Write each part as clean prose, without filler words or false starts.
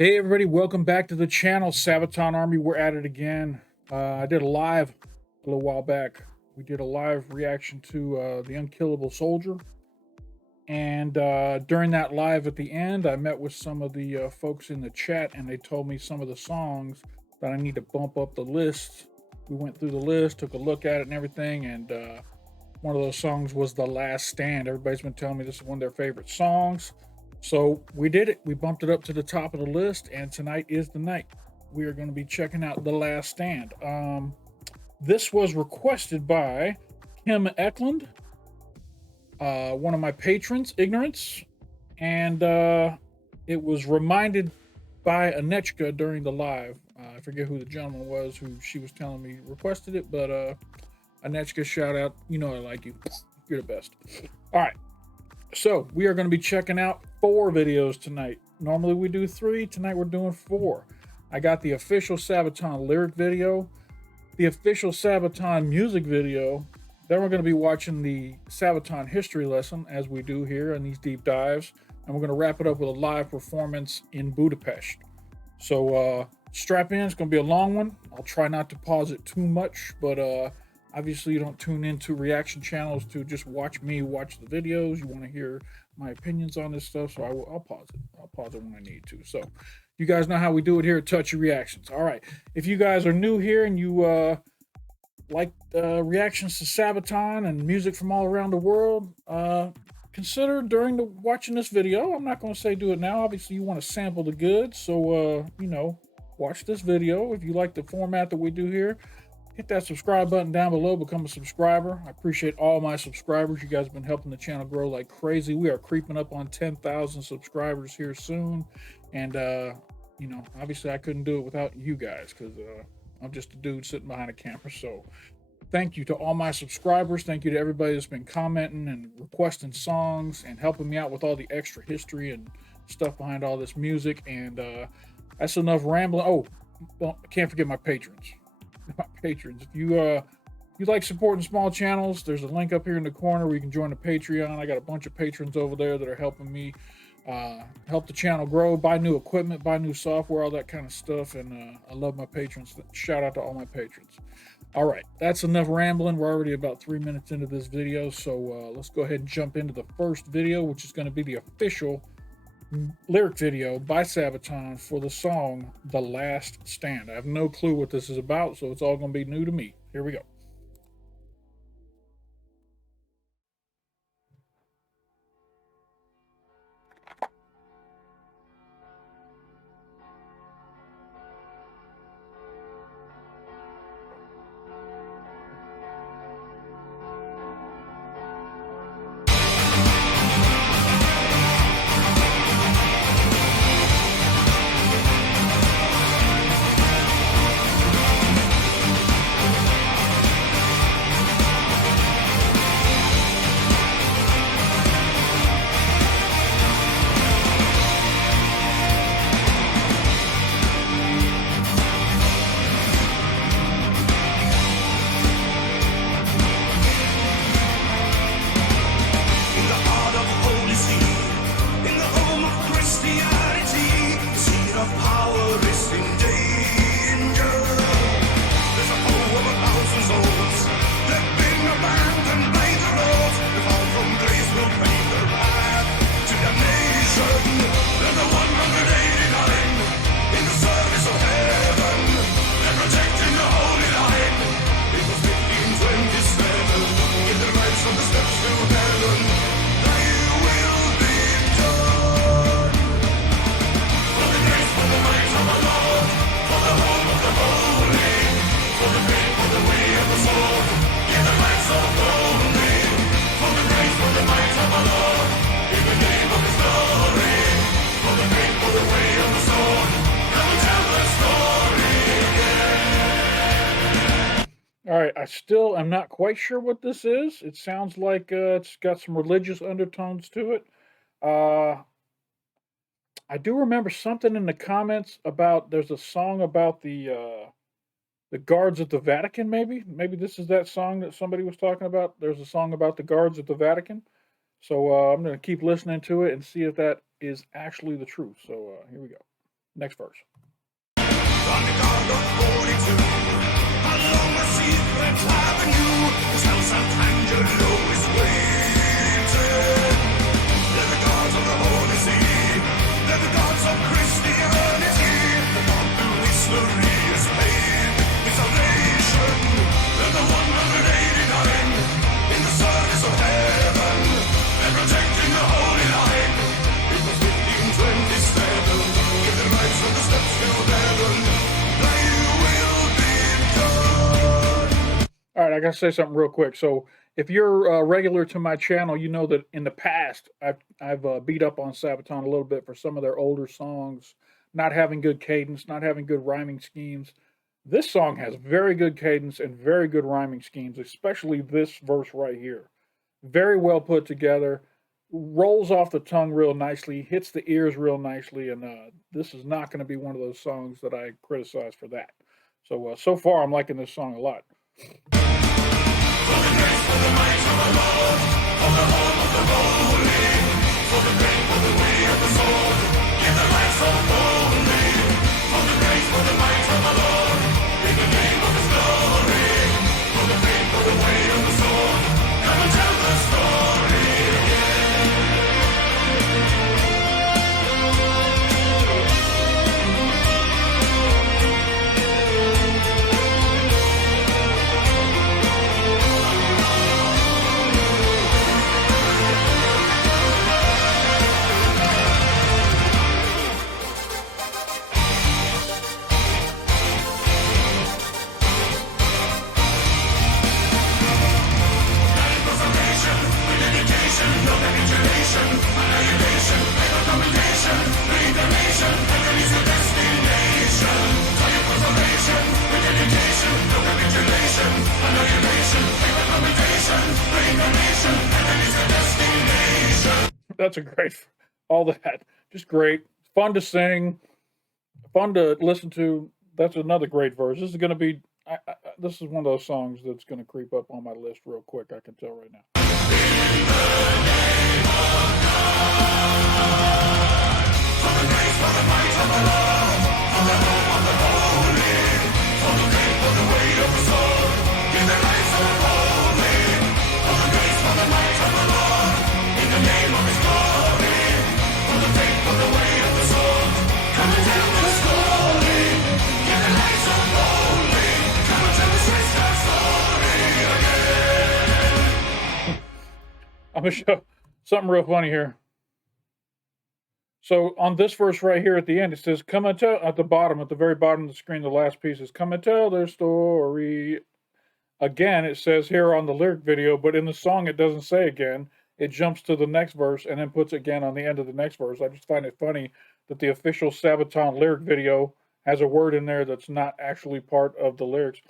Hey everybody, welcome back to the channel, Sabaton Army. We're at it again. I did a live a little while back. We did a live reaction to The Unkillable Soldier. And during that live at the end, I met with some of the folks in the chat and they told me some of the songs that I need to bump up the list. We went through the list, took a look at it and everything. And one of those songs was The Last Stand. Everybody's been telling me this is one of their favorite songs. So we did it. We bumped it up to the top of the list, and tonight is the night. We are going to be checking out The Last Stand. This was requested by Kim Eklund, one of my patrons, Ignorance, and it was reminded by Anechka during the live. I forget who the gentleman was who she was telling me requested it, but Anechka, shout out. You know I like you. You're the best. All right. So we are going to be checking out 4 videos tonight. Normally we do 3. Tonight we're doing 4. I got the official Sabaton lyric video, the official Sabaton music video. Then we're going to be watching the Sabaton history lesson, as we do here in these deep dives. And we're going to wrap it up with a live performance in Budapest. So strap in. It's going to be a long one. I'll try not to pause it too much, but obviously you don't tune into reaction channels to just watch me watch the videos. You want to hear my opinions on this stuff, so I'll pause it. I'll pause it when I need to. So you guys know how we do it here at Touchy Reactions. All right. If you guys are new here and you like reactions to Sabaton and music from all around the world, consider during the watching this video. I'm not going to say do it now. Obviously, you want to sample the goods, so watch this video. If you like the format that we do here, hit that subscribe button down below. Become a subscriber. I appreciate all my subscribers. You guys have been helping the channel grow like crazy. We are creeping up on 10,000 subscribers here soon, and obviously I couldn't do it without you guys because I'm just a dude sitting behind a camera. So thank you to all my subscribers. Thank you to everybody that's been commenting and requesting songs and helping me out with all the extra history and stuff behind all this music. And that's enough rambling. Oh, well, I can't forget my patrons. My patrons. If you like supporting small channels, there's a link up here in the corner where you can join the Patreon. I got a bunch of patrons over there that are helping me help the channel grow, buy new equipment, buy new software, all that kind of stuff. And I love my patrons. Shout out to all my patrons. All right, that's enough rambling. We're already about 3 minutes into this video, so let's go ahead and jump into the first video, which is going to be the official lyric video by Sabaton for the song The Last Stand. I have no clue what this is about, so it's all going to be new to me. Here we go. All right, I still am not quite sure what this is. It sounds like it's got some religious undertones to it. Uh, I do remember something in the comments about there's a song about the guards at the Vatican. Maybe this is that song that somebody was talking about. There's a song about the guards at the Vatican. So I'm going to keep listening to it and see if that is actually the truth. So here we go. Next verse. All right, I gotta say something real quick. So, if you're regular to my channel, you know that in the past I've beat up on Sabaton a little bit for some of their older songs not having good cadence, not having good rhyming schemes. This song has very good cadence and very good rhyming schemes, especially this verse right here. Very well put together, rolls off the tongue real nicely, hits the ears real nicely, and this is not going to be one of those songs that I criticize for that. So, so far, I'm liking this song a lot. That's a great, all that, just great, fun to sing, fun to listen to. That's another great verse. This is going to be, this is one of those songs that's going to creep up on my list real quick. I can tell right now. In the name of God, for the grace, for the might of the Lord, for the hope of the holy, for the faith, for the weight of the sword, in the life of the holy, for the grace, for the might of the Lord, in the name of His glory, for the faith, for the weight of the sword, come and tell the story, in the light of holy, come and tell the Swiss story again. I'm gonna show something real funny here. So on this verse right here at the end, it says, come and tell, at the bottom, at the very bottom of the screen, the last piece is, come and tell their story. Again, it says here on the lyric video, but in the song it doesn't say again. It jumps to the next verse and then puts it again on the end of the next verse. I just find it funny that the official Sabaton lyric video has a word in there that's not actually part of the lyrics.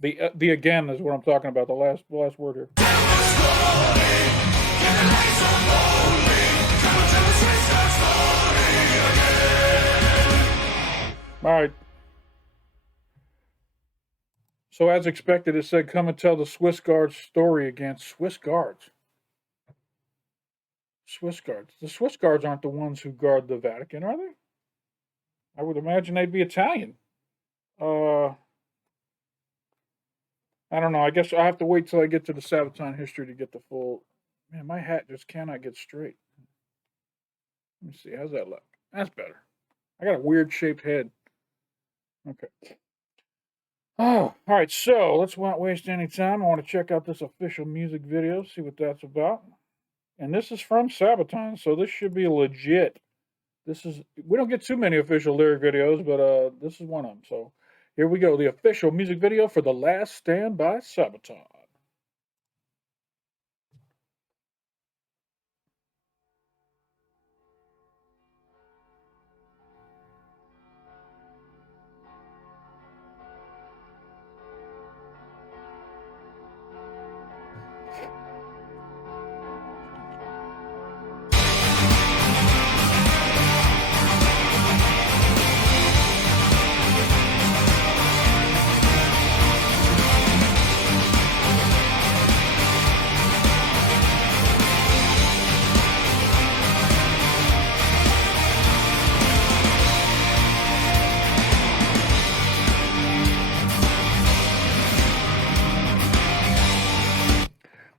The again is what I'm talking about, the last word here. All right. So as expected, it said, come and tell the Swiss Guards story again. Swiss Guards. Swiss Guards. The Swiss Guards aren't the ones who guard the Vatican, are they? I would imagine they'd be Italian. I don't know. I guess I have to wait till I get to the Sabaton history to get the full... Man, my hat just cannot get straight. Let me see. How's that look? That's better. I got a weird shaped head. Okay. Oh, all right. So let's not waste any time. I want to check out this official music video, see what that's about. And this is from Sabaton, so this should be legit. We don't get too many official lyric videos, but this is one of them. So here we go. The official music video for The Last Stand by Sabaton.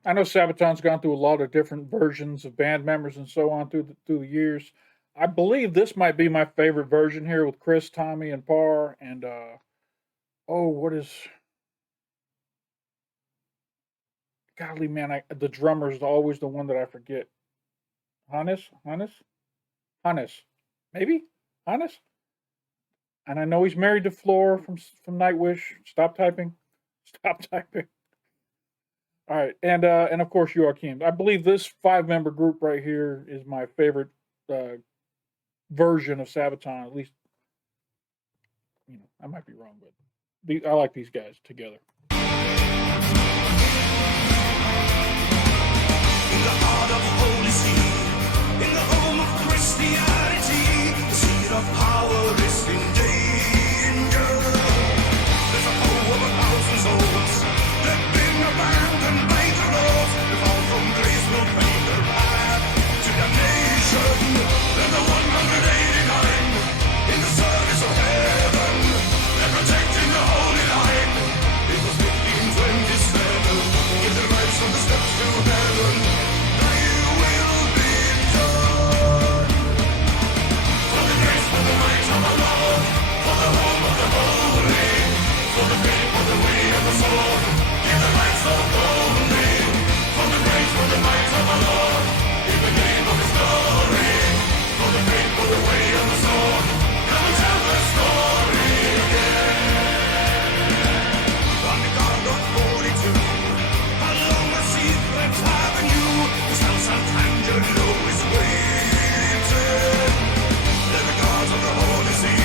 I know Sabaton's gone through a lot of different versions of band members and so on through the years. I believe this might be my favorite version here with Chris, Tommy, and Parr. And oh, what is golly man? The drummer is always the one that I forget. Hannes, maybe Hannes. And I know he's married to Floor from Nightwish. Stop typing. Stop typing. All right, and of course Joachim. I believe this five-member group right here is my favorite uh, version of Sabaton. At least, I might be wrong, but I like these guys together. In the heart of Holy See, in the home of Christianity, the seed of power is in danger. There's a hope of 1,000 souls that been abandoned by the Lord. The fall from grace will pave their path to damnation. Then the 189 in the service of heaven, they're protecting the holy line. It was 1527. Give their lives from the steps to heaven. Thy will be done. For the grace, for the might of the Lord, for the home of the holy, for the faith, for the way of the sword. Give the light so holy. For the grace, for the might of the Lord, in the name of His glory. For the faith, for the way of the sword. Come and tell the story again. On the guard of 42, along the secret avenue, the San Sant'Angelo is waiting. They're the gods of the Holy See.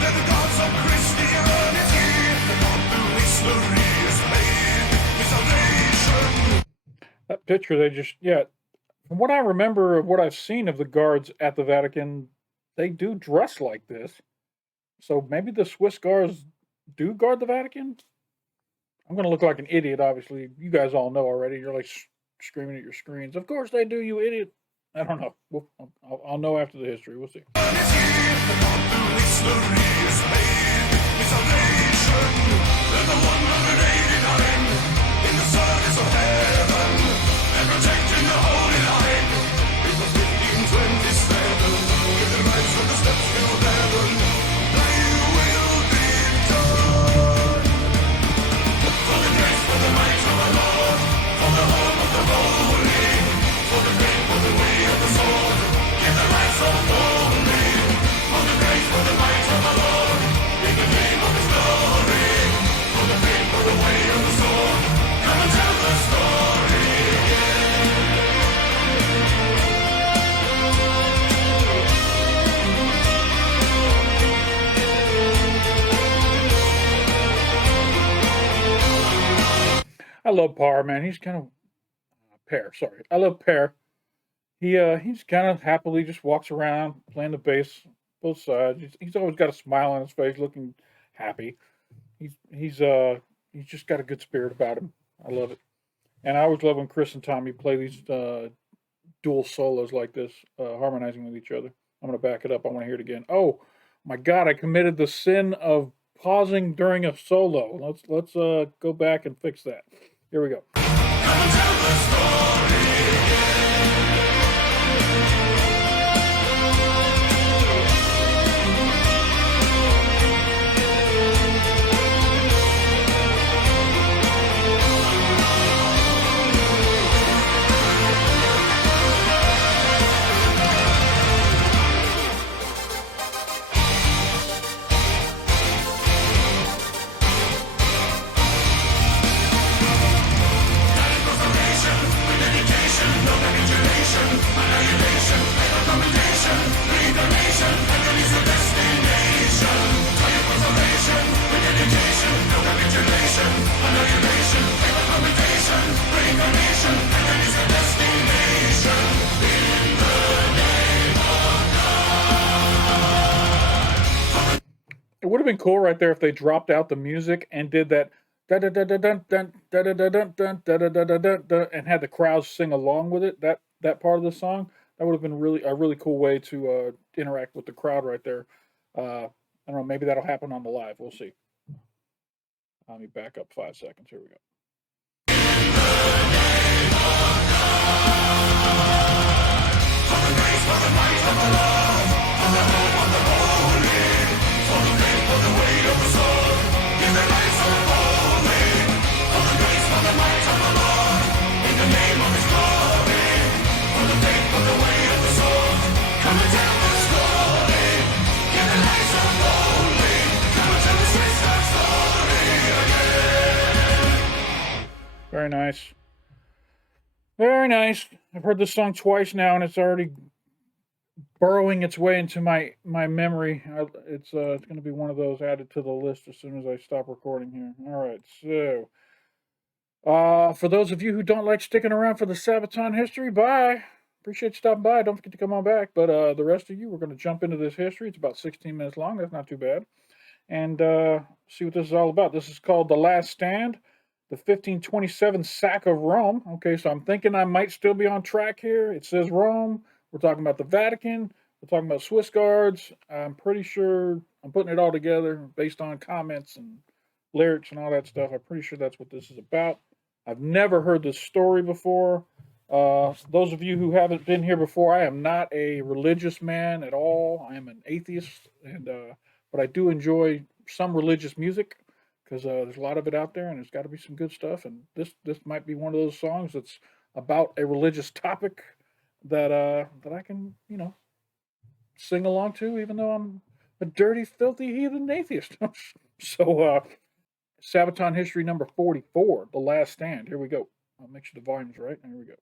They're the gods of Christianity. The God through history is made His salvation. That picture they just from what I remember of what I've seen of the guards at the Vatican, they do dress like this. So maybe the Swiss guards do guard the Vatican. I'm going to look like an idiot, obviously. You guys all know already. You're like screaming at your screens. Of course they do, you idiot. I don't know. I'll know after the history. We'll see. I love Parr, man. He's kind of Pear. Sorry, I love Pear. He's kind of happily just walks around playing the bass, both sides. He's always got a smile on his face, looking happy. He's just got a good spirit about him. I love it, and I always love when Chris and Tommy play these dual solos like this, harmonizing with each other. I'm gonna back it up. I want to hear it again. Oh my God! I committed the sin of pausing during a solo. Let's go back and fix that. Here we go. It would have been cool right there if they dropped out the music and did that and had the crowds sing along with it. That part of the song that would have been really a really cool way to interact with the crowd right there. I don't know. Maybe that'll happen on the live. We'll see. Let me back up 5 seconds. Here we go. Very nice. Very nice. I've heard this song twice now, and it's already burrowing its way into my memory. It's going to be one of those added to the list as soon as I stop recording here. All right, so for those of you who don't like sticking around for the Sabaton history, bye. Appreciate you stopping by. Don't forget to come on back. But the rest of you, we're going to jump into this history. It's about 16 minutes long. That's not too bad. And see what this is all about. This is called The Last Stand, the 1527 sack of Rome. Okay, so I'm thinking I might still be on track here. It says Rome. We're talking about the Vatican. We're talking about Swiss guards. I'm pretty sure I'm putting it all together based on comments and lyrics and all that stuff. I'm pretty sure that's what this is about. I've never heard this story before. Those of you who haven't been here before, I am not a religious man at all. I am an atheist, and but I do enjoy some religious music because there's a lot of it out there, and there's got to be some good stuff. And this might be one of those songs that's about a religious topic that I can sing along to, even though I'm a dirty, filthy, heathen atheist. So Sabaton history number 44, The Last Stand. Here we go. I'll make sure the volume's right. Here we go.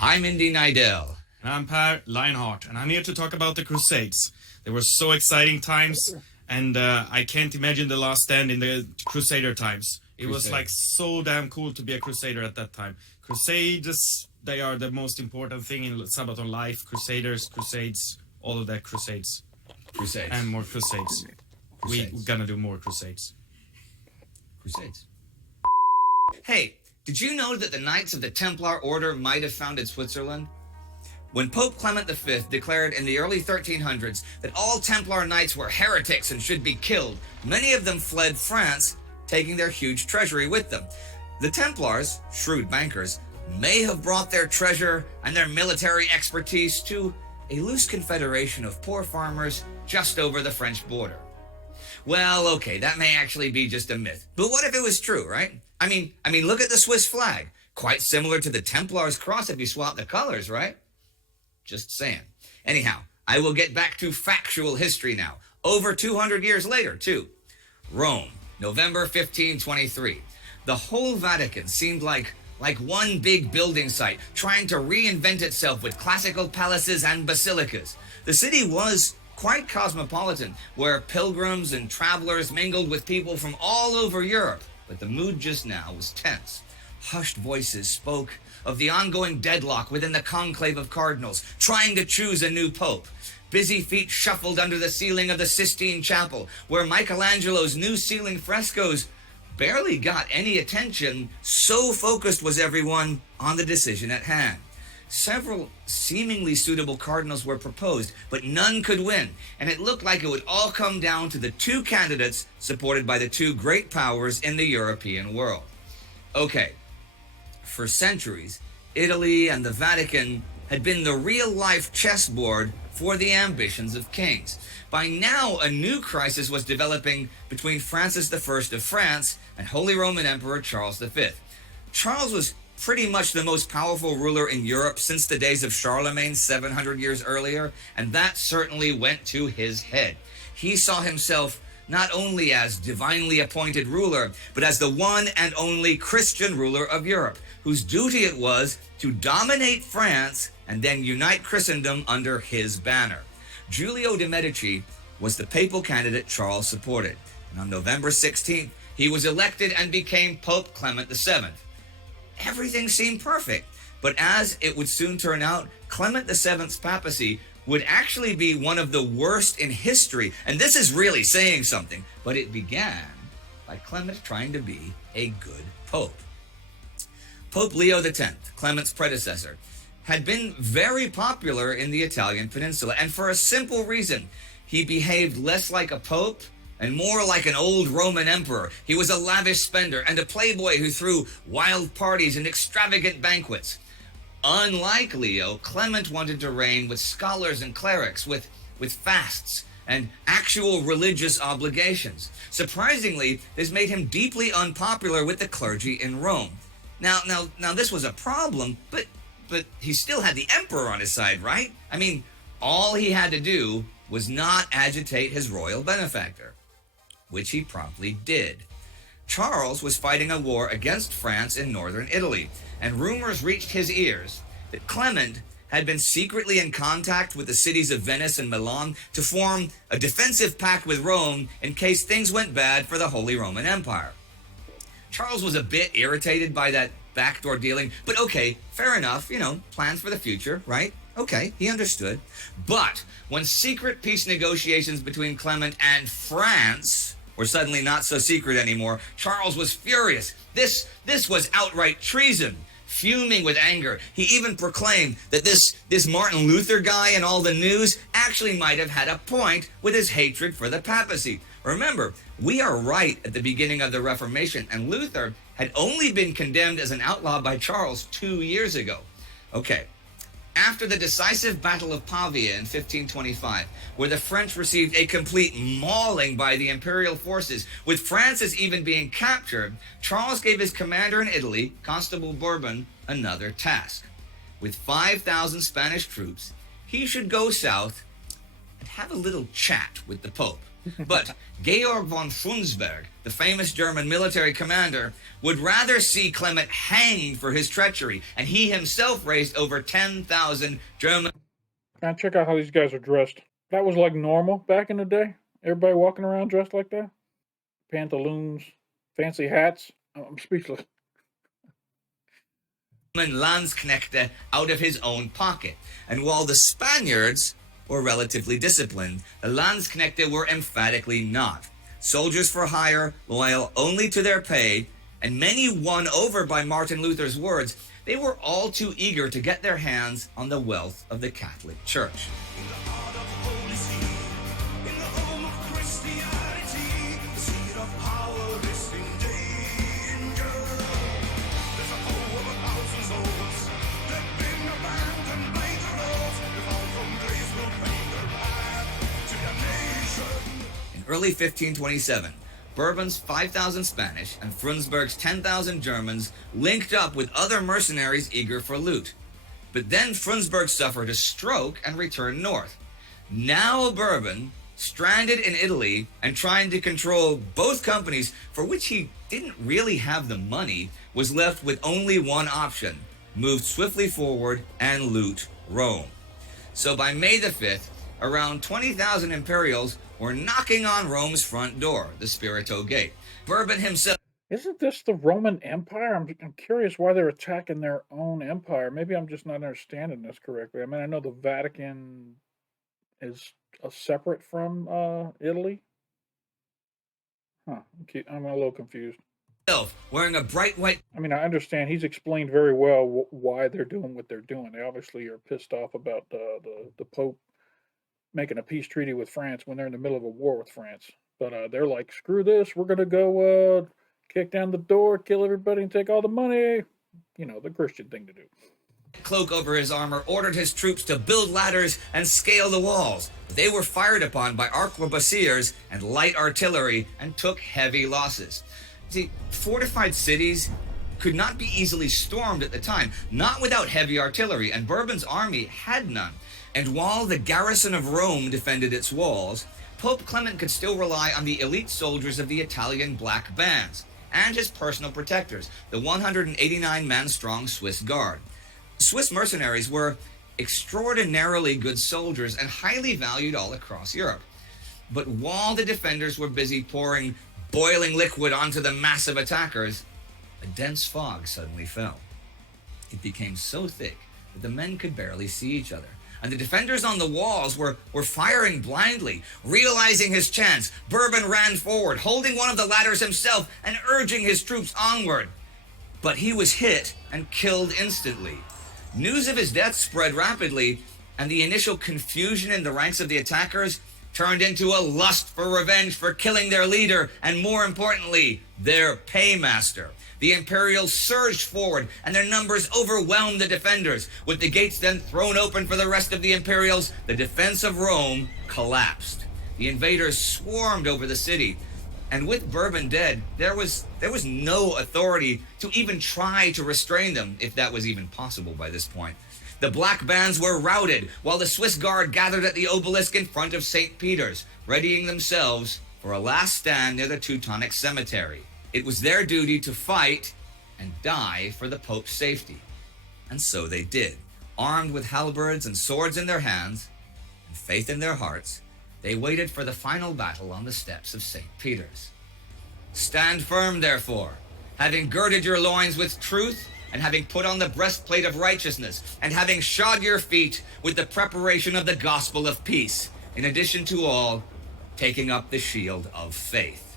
I'm Indy Nidell. And I'm Per Lionheart, and I'm here to talk about the Crusades. They were so exciting times, and I can't imagine the last stand in the Crusader times. It was like so damn cool to be a Crusader at that time. Crusades, they are the most important thing in Sabaton life. Crusaders, Crusades, all of that Crusades. Crusades. And more Crusades. We're gonna do more Crusades. Crusades. Hey, did you know that the Knights of the Templar Order might have founded Switzerland? When Pope Clement V declared in the early 1300s that all Templar Knights were heretics and should be killed, many of them fled France, taking their huge treasury with them. The Templars, shrewd bankers, may have brought their treasure and their military expertise to a loose confederation of poor farmers just over the French border. Well, okay, that may actually be just a myth. But what if it was true, right? I mean, look at the Swiss flag. Quite similar to the Templars' cross if you swap the colors, right? Just saying. Anyhow, I will get back to factual history now. Over 200 years later, too. Rome, November 1523. The whole Vatican seemed like one big building site, trying to reinvent itself with classical palaces and basilicas. The city was quite cosmopolitan, where pilgrims and travelers mingled with people from all over Europe. But the mood just now was tense. Hushed voices spoke of the ongoing deadlock within the conclave of cardinals, trying to choose a new pope. Busy feet shuffled under the ceiling of the Sistine Chapel, where Michelangelo's new ceiling frescoes barely got any attention, so focused was everyone on the decision at hand. Several seemingly suitable cardinals were proposed, but none could win, and it looked like it would all come down to the two candidates supported by the two great powers in the European world. Okay, for centuries, Italy and the Vatican had been the real-life chessboard for the ambitions of kings. By now, a new crisis was developing between Francis I of France and Holy Roman Emperor Charles V. Charles was pretty much the most powerful ruler in Europe since the days of Charlemagne 700 years earlier, and that certainly went to his head. He saw himself not only as divinely appointed ruler, but as the one and only Christian ruler of Europe, whose duty it was to dominate France and then unite Christendom under his banner. Giulio de' Medici was the papal candidate Charles supported, and on November 16th, he was elected and became Pope Clement VII. Everything seemed perfect, but as it would soon turn out, Clement VII's papacy would actually be one of the worst in history, and this is really saying something, but it began by Clement trying to be a good pope. Pope Leo X, Clement's predecessor, had been very popular in the Italian peninsula, and for a simple reason. He behaved less like a pope and more like an old Roman emperor. He was a lavish spender and a playboy who threw wild parties and extravagant banquets. Unlike Leo, Clement wanted to reign with scholars and clerics, with fasts and actual religious obligations. Surprisingly, this made him deeply unpopular with the clergy in Rome. Now this was a problem, but he still had the emperor on his side, right? I mean, all he had to do was not agitate his royal benefactor, which he promptly did. Charles was fighting a war against France in northern Italy, and rumors reached his ears that Clement had been secretly in contact with the cities of Venice and Milan to form a defensive pact with Rome in case things went bad for the Holy Roman Empire. Charles was a bit irritated by that backdoor dealing, but okay, fair enough, plans for the future, right? Okay, he understood. But when secret peace negotiations between Clement and France were suddenly not so secret anymore, Charles was furious. This was outright treason. Fuming with anger, he even proclaimed that this Martin Luther guy in all the news actually might have had a point with his hatred for the papacy. Remember, we are right at the beginning of the Reformation, and Luther had only been condemned as an outlaw by Charles 2 years ago. Okay, after the decisive Battle of Pavia in 1525, where the French received a complete mauling by the imperial forces, with Francis even being captured, Charles gave his commander in Italy, Constable Bourbon, another task. With 5,000 Spanish troops, he should go south and have a little chat with the Pope. But Georg von Frundsberg, the famous German military commander, would rather see Clement hanged for his treachery, and he himself raised over 10,000 German... Now check out how these guys are dressed. That was like normal back in the day? Everybody walking around dressed like that? Pantaloons, fancy hats. I'm speechless. Landsknechte out of his own pocket. And while the Spaniards were relatively disciplined, the Landsknechte were emphatically not. Soldiers for hire, loyal only to their pay, and many won over by Martin Luther's words, they were all too eager to get their hands on the wealth of the Catholic Church. Early 1527, Bourbon's 5,000 Spanish and Frundsberg's 10,000 Germans linked up with other mercenaries eager for loot. But then Frundsberg suffered a stroke and returned north. Now Bourbon, stranded in Italy and trying to control both companies for which he didn't really have the money, was left with only one option: move swiftly forward and loot Rome. So by May the 5th, around 20,000 Imperials were knocking on Rome's front door, the Spirito Gate. Bourbon himself... Isn't this the Roman Empire? I'm curious why they're attacking their own empire. Maybe I'm just not understanding this correctly. I mean, I know the Vatican is separate from Italy. Huh. I'm a little confused. Wearing a bright white... I mean, I understand he's explained very well why they're doing what they're doing. They obviously are pissed off about the Pope making a peace treaty with France when they're in the middle of a war with France. But they're like, screw this, we're going to go kick down the door, kill everybody, and take all the money. The Christian thing to do. Cloak over his armor, ordered his troops to build ladders and scale the walls. They were fired upon by arquebusiers and light artillery and took heavy losses. See, fortified cities could not be easily stormed at the time, not without heavy artillery, and Bourbon's army had none. And while the garrison of Rome defended its walls, Pope Clement could still rely on the elite soldiers of the Italian Black Bands and his personal protectors, the 189-man-strong Swiss Guard. Swiss mercenaries were extraordinarily good soldiers and highly valued all across Europe. But while the defenders were busy pouring boiling liquid onto the massive attackers, a dense fog suddenly fell. It became so thick that the men could barely see each other. And the defenders on the walls were firing blindly. Realizing his chance, Bourbon ran forward, holding one of the ladders himself and urging his troops onward. But he was hit and killed instantly. News of his death spread rapidly, and the initial confusion in the ranks of the attackers turned into a lust for revenge for killing their leader and, more importantly, their paymaster. The Imperials surged forward, and their numbers overwhelmed the defenders. With the gates then thrown open for the rest of the Imperials, the defense of Rome collapsed. The invaders swarmed over the city, and with Bourbon dead, there was no authority to even try to restrain them, if that was even possible by this point. The black bands were routed, while the Swiss Guard gathered at the obelisk in front of St. Peter's, readying themselves for a last stand near the Teutonic Cemetery. It was their duty to fight and die for the Pope's safety. And so they did. Armed with halberds and swords in their hands, and faith in their hearts, they waited for the final battle on the steps of St. Peter's. Stand firm, therefore, having girded your loins with truth, and having put on the breastplate of righteousness, and having shod your feet with the preparation of the gospel of peace, in addition to all, taking up the shield of faith.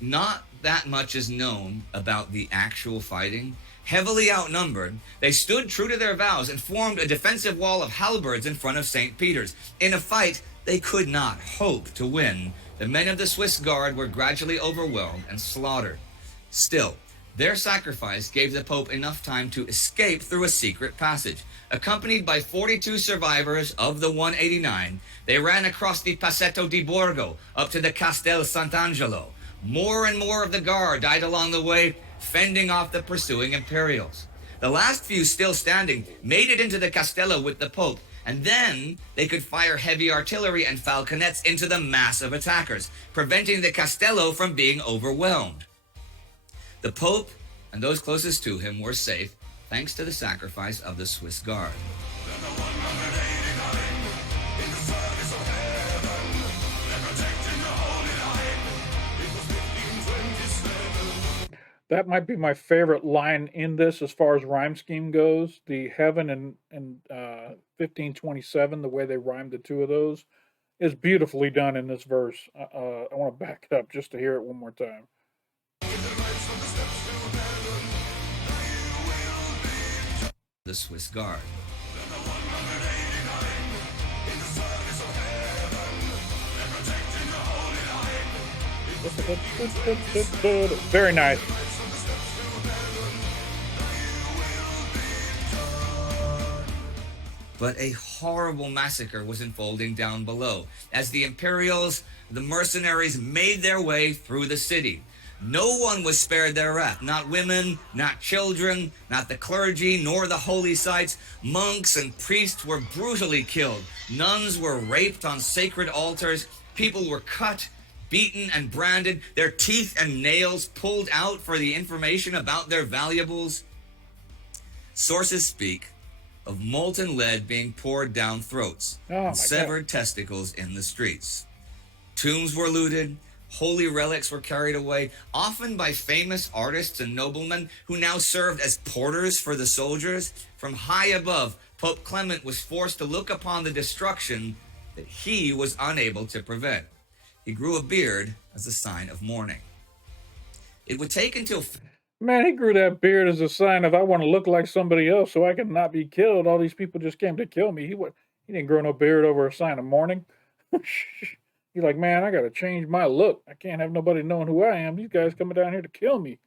Not that much is known about the actual fighting. Heavily outnumbered, they stood true to their vows and formed a defensive wall of halberds in front of St. Peter's. In a fight they could not hope to win, the men of the Swiss Guard were gradually overwhelmed and slaughtered. Still, their sacrifice gave the Pope enough time to escape through a secret passage. Accompanied by 42 survivors of the 189, they ran across the Passetto di Borgo up to the Castel Sant'Angelo. More and more of the guard died along the way, fending off the pursuing Imperials. The last few still standing made it into the Castello with the Pope, and then they could fire heavy artillery and falconets into the mass of attackers, preventing the Castello from being overwhelmed. The Pope and those closest to him were safe, thanks to the sacrifice of the Swiss Guard. That might be my favorite line in this as far as rhyme scheme goes. The heaven and 1527, the way they rhymed the two of those, is beautifully done in this verse. I want to back it up just to hear it one more time. The Swiss Guard. Very nice. But a horrible massacre was unfolding down below as the Imperials, the mercenaries, made their way through the city. No one was spared their wrath, not women, not children, not the clergy, nor the holy sites. Monks and priests were brutally killed. Nuns were raped on sacred altars. People were cut, beaten, and branded, their teeth and nails pulled out for the information about their valuables. Sources speak of molten lead being poured down throats and severed testicles in the streets. Tombs were looted, holy relics were carried away, often by famous artists and noblemen who now served as porters for the soldiers. From high above, Pope Clement was forced to look upon the destruction that he was unable to prevent. He grew a beard as a sign of mourning. It would take until... Man, he grew that beard as a sign of I want to look like somebody else so I can not be killed. All these people just came to kill me. He didn't grow no beard over a sign of mourning. He's like, man, I got to change my look. I can't have nobody knowing who I am. These guys coming down here to kill me.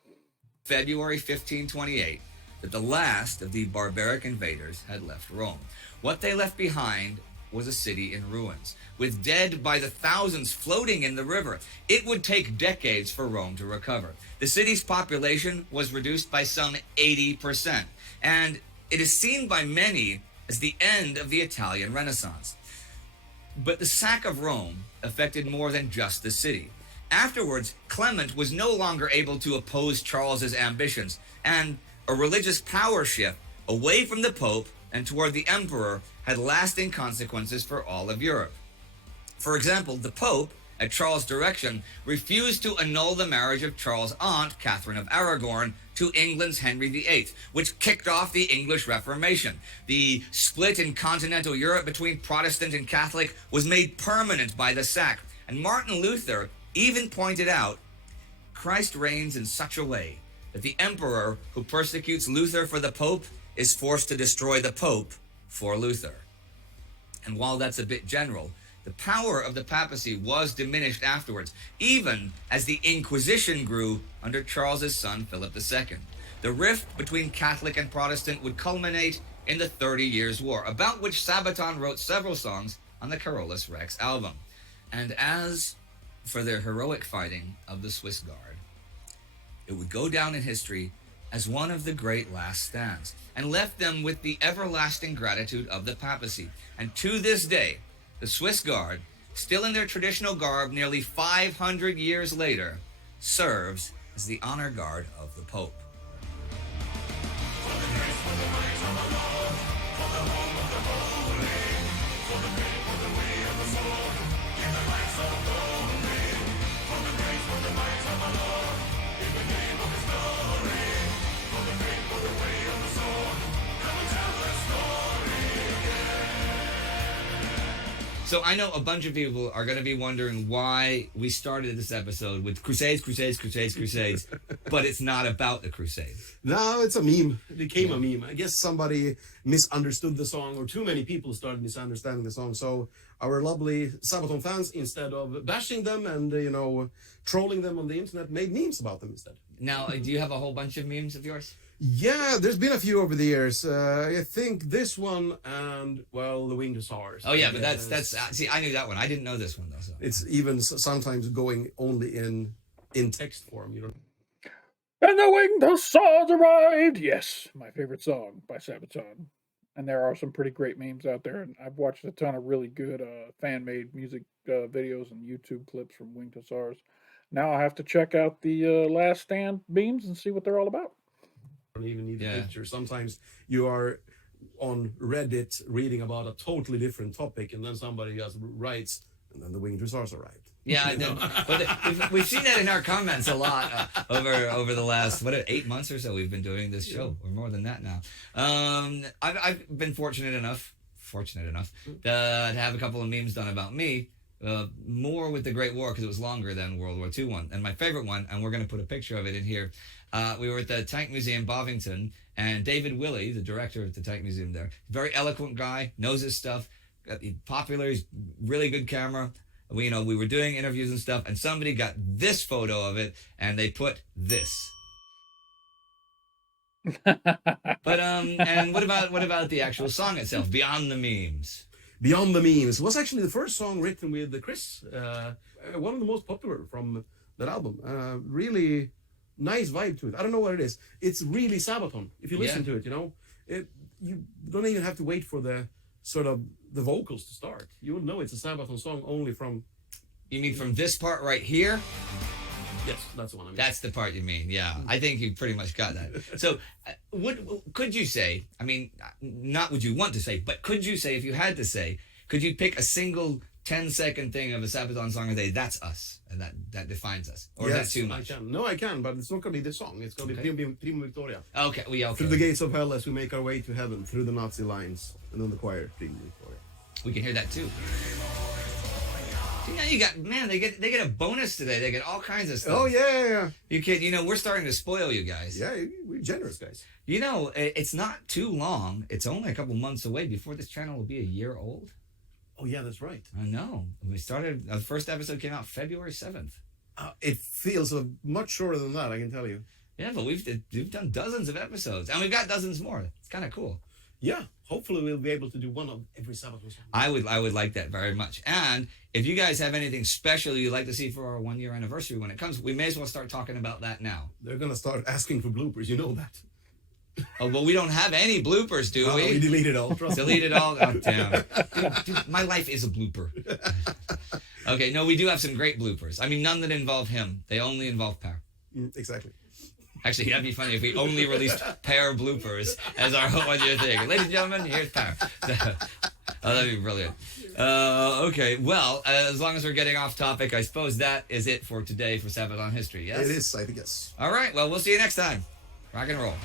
February 1528, that the last of the barbaric invaders had left Rome. What they left behind was a city in ruins, with dead by the thousands floating in the river. It would take decades for Rome to recover. The city's population was reduced by some 80%, and it is seen by many as the end of the Italian Renaissance. But the sack of Rome affected more than just the city. Afterwards, Clement was no longer able to oppose Charles's ambitions, and a religious power shift away from the Pope and toward the Emperor had lasting consequences for all of Europe. For example, the Pope, at Charles' direction, refused to annul the marriage of Charles' aunt, Catherine of Aragon, to England's Henry VIII, which kicked off the English Reformation. The split in continental Europe between Protestant and Catholic was made permanent by the sack, and Martin Luther even pointed out, Christ reigns in such a way that the emperor who persecutes Luther for the Pope is forced to destroy the Pope for Luther. And while that's a bit general, The power of the papacy was diminished afterwards, even as the Inquisition grew under Charles's son Philip II. The rift between Catholic and Protestant would culminate in the 30 Years' War, about which Sabaton wrote several songs on the Carolus Rex album. And as for their heroic fighting of the Swiss Guard, it would go down in history as one of the great last stands, and left them with the everlasting gratitude of the papacy. And to this day, the Swiss Guard, still in their traditional garb nearly 500 years later, serves as the honor guard of the Pope. So I know a bunch of people are going to be wondering why we started this episode with Crusades, but it's not about the Crusades. No, it's a meme. It became a meme. I guess somebody misunderstood the song, or too many people started misunderstanding the song. So our lovely Sabaton fans, instead of bashing them and, trolling them on the internet, made memes about them instead. Now, do you have a whole bunch of memes of yours? Yeah, there's been a few over the years. I think this one and, well, the Winged Hussars. Oh, yeah, but that's see, I knew that one. I didn't know this one, though. So. It's even sometimes going only in text form, And the Winged Hussars arrived! Yes, my favorite song by Sabaton. And there are some pretty great memes out there. And I've watched a ton of really good fan-made music videos and YouTube clips from Winged Hussars. Now I have to check out the Last Stand memes and see what they're all about. Don't even need a picture. Sometimes you are on Reddit reading about a totally different topic, and then somebody just writes, and then the Winged Hussars arrived. Yeah, but we've seen that in our comments a lot over the last 8 months or so. We've been doing this show, or more than that now. I've been fortunate enough to have a couple of memes done about me. More with the Great War, because it was longer than World War II one. And my favorite one, and we're going to put a picture of it in here. We were at the Tank Museum Bovington, and David Willey, the director of the Tank Museum there, very eloquent guy, knows his stuff, popular, he's really good camera. We were doing interviews and stuff, and somebody got this photo of it, and they put this. But and what about the actual song itself, Beyond the Memes? Beyond the Memes was actually the first song written with Chris, one of the most popular from that album. Really nice vibe to it. I don't know what it is. It's really Sabaton. If you listen to it, you don't even have to wait for the sort of the vocals to start. You will know it's a Sabaton song only from... You mean from this part right here? Yes, that's the one I mean. That's the part you mean, yeah. I think you pretty much got that. So, could you say, I mean, not would you want to say, but could you say, if you had to say, could you pick a single 10-second thing of a Sabaton song and say, that's us, and that defines us? Or yes, is that too much? I can. No, I can, but it's not going to be this song. It's going to be Primo Victoria. Okay, okay. Through the gates of hell as we make our way to heaven, through the Nazi lines, and then the choir, Primo Victoria. We can hear that too. See, now they get a bonus today. They get all kinds of stuff. Oh yeah. You kid, we're starting to spoil you guys. Yeah, we're generous guys. It's not too long. It's only a couple months away before this channel will be a year old. Oh yeah, that's right. I know. We started. The first episode came out February 7th. It feels much shorter than that, I can tell you. Yeah, but we've done dozens of episodes, and we've got dozens more. It's kind of cool. Yeah, hopefully we'll be able to do one of every Sabaton song. I would like that very much. And if you guys have anything special you'd like to see for our 1-year anniversary when it comes, we may as well start talking about that now. They're gonna start asking for bloopers, you know that. Oh, well, we don't have any bloopers, do we? We deleted all. Deleted all? Oh, damn. Dude, my life is a blooper. Okay, no, we do have some great bloopers. I mean, none that involve him. They only involve Power. Exactly. Actually, that'd be funny if we only released Power bloopers as our 1-year thing. Ladies and gentlemen, here's Power. Oh, that'd be brilliant. Okay, well, as long as we're getting off topic, I suppose that is it for today for Sabaton History, yes? It is, I think, yes. All right, well, we'll see you next time. Rock and roll.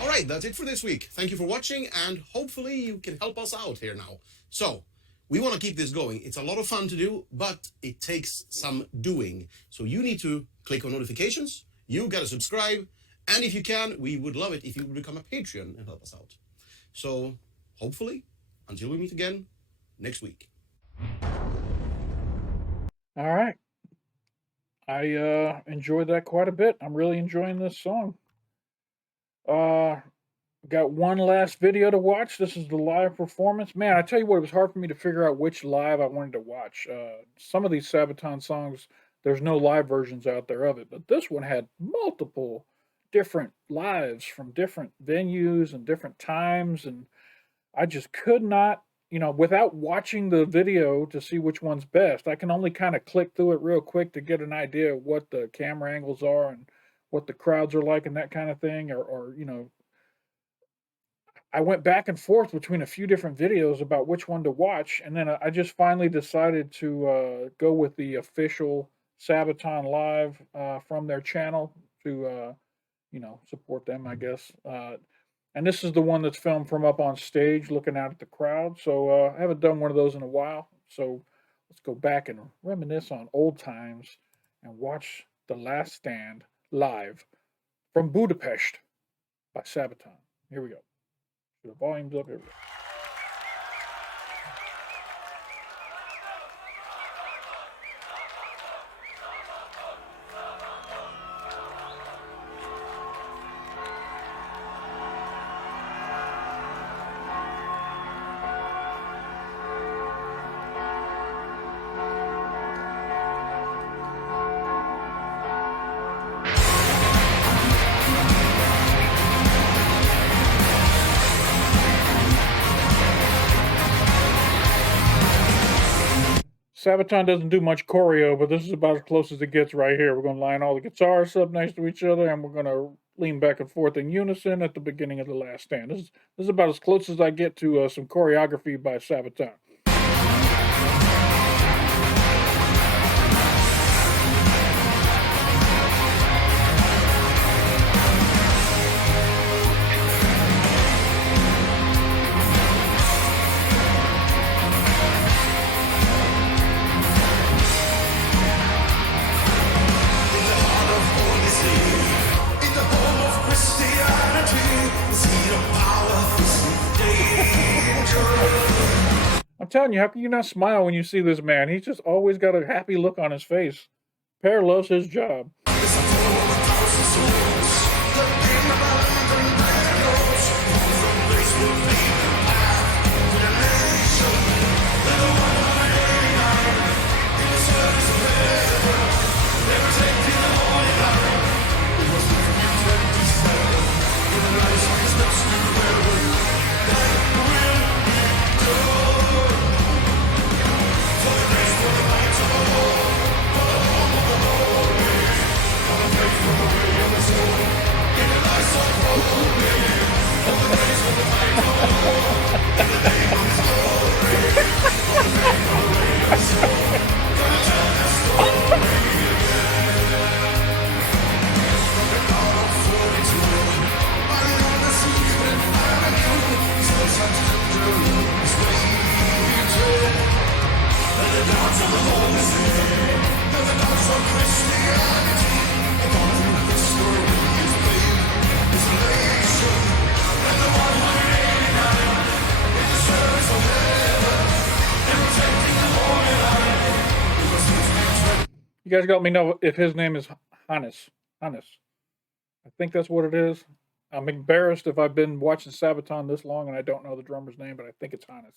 Alright, that's it for this week. Thank you for watching, and hopefully you can help us out here now. So, We want to keep this going. It's a lot of fun to do, but it takes some doing. So you need to click on notifications. You got to subscribe. And if you can, we would love it if you would become a Patreon and help us out. So hopefully, until we meet again next week. All right. I enjoyed that quite a bit. I'm really enjoying this song. Got one last video to watch. This is the live performance. Man, I tell you what, it was hard for me to figure out which live I wanted to watch. Some of these Sabaton songs, there's no live versions out there of it, but this one had multiple different lives from different venues and different times, and I just could not, without watching the video to see which one's best. I can only kind of click through it real quick to get an idea of what the camera angles are and what the crowds are like and that kind of thing, or I went back and forth between a few different videos about which one to watch, and then I just finally decided to go with the official Sabaton Live from their channel to, support them, I guess. And this is the one that's filmed from up on stage looking out at the crowd. So I haven't done one of those in a while. So let's go back and reminisce on old times and watch The Last Stand live from Budapest by Sabaton. Here we go. The volume's up. Here we go. Sabaton doesn't do much choreo, but this is about as close as it gets right here. We're going to line all the guitars up next to each other, and we're going to lean back and forth in unison at the beginning of The Last Stand. This is about as close as I get to some choreography by Sabaton. I'm telling you, how can you not smile when you see this man? He's just always got a happy look on his face. Per loves his job. You guys got me know if his name is Hannes. Hannes. I think that's what it is. I'm embarrassed if I've been watching Sabaton this long and I don't know the drummer's name, but I think it's Hannes.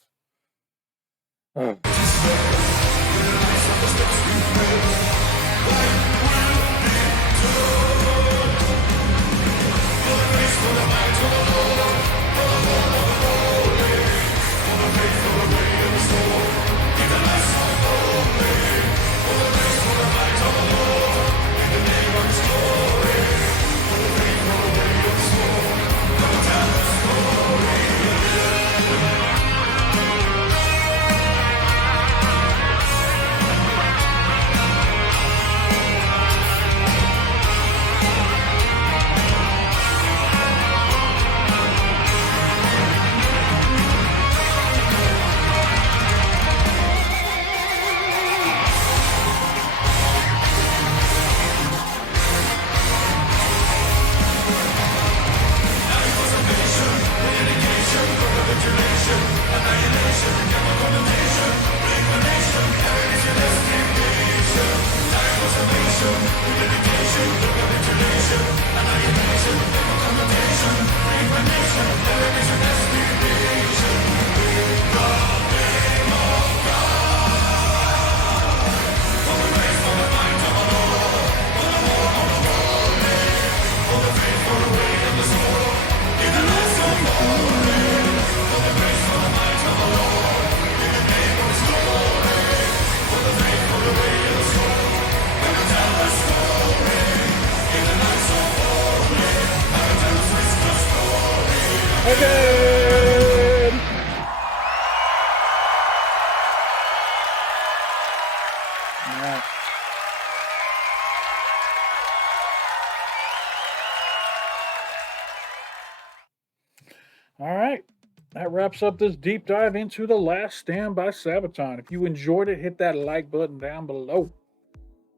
wraps up this deep dive into The Last Stand by Sabaton. If you enjoyed it, hit that like button down below.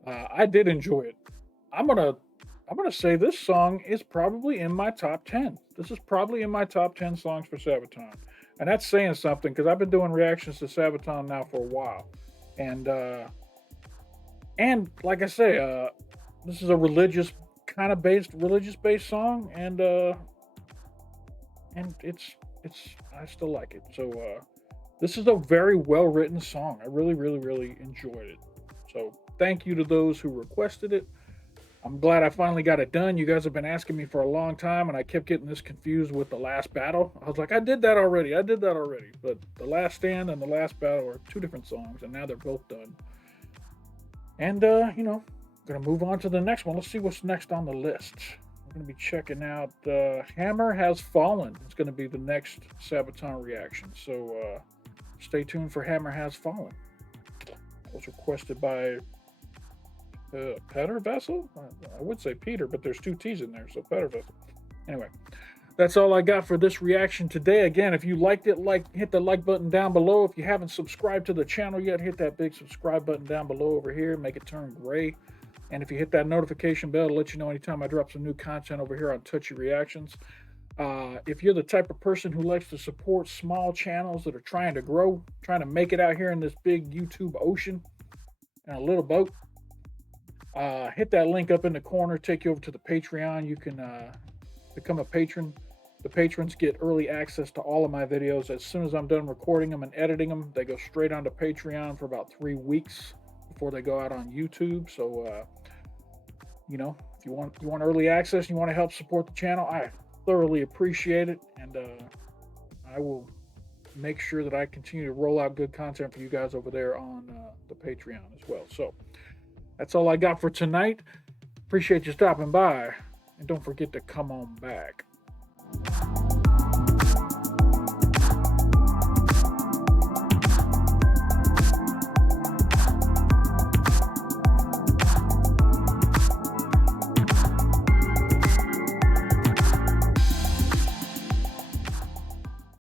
I did enjoy it. I'm gonna say this song is probably in my top 10. This is probably in my top 10 songs for Sabaton. And that's saying something because I've been doing reactions to Sabaton now for a while. And like I say, this is a religious based song, and it's I still like it. So this is a very well written song. I really, really, really enjoyed it. So thank you to those who requested it. I'm glad I finally got it done. You guys have been asking me for a long time, and I kept getting this confused with The Last Battle. I was like, I did that already. But The Last Stand and The Last Battle are two different songs, and now they're both done. And, gonna move on to the next one. Let's see what's next on the list. We're gonna be checking out Hammer Has Fallen. It's gonna be the next Sabaton reaction. So stay tuned for Hammer Has Fallen. It was requested by Peter Vessel? I would say Peter, but there's two T's in there, so Peter Vessel. Anyway, that's all I got for this reaction today. Again, if you liked it, hit the like button down below. If you haven't subscribed to the channel yet, hit that big subscribe button down below over here. Make it turn gray. And if you hit that notification bell to let you know anytime I drop some new content over here on Touchy Reactions. If you're the type of person who likes to support small channels that are trying to grow, trying to make it out here in this big YouTube ocean in a little boat, hit that link up in the corner, take you over to the Patreon. You can become a patron. The patrons get early access to all of my videos. As soon as I'm done recording them and editing them, they go straight onto Patreon for about 3 weeks before they go out on YouTube. So, if you want early access and you want to help support the channel, I thoroughly appreciate it. And I will make sure that I continue to roll out good content for you guys over there on the Patreon as well. So that's all I got for tonight. Appreciate you stopping by. And don't forget to come on back.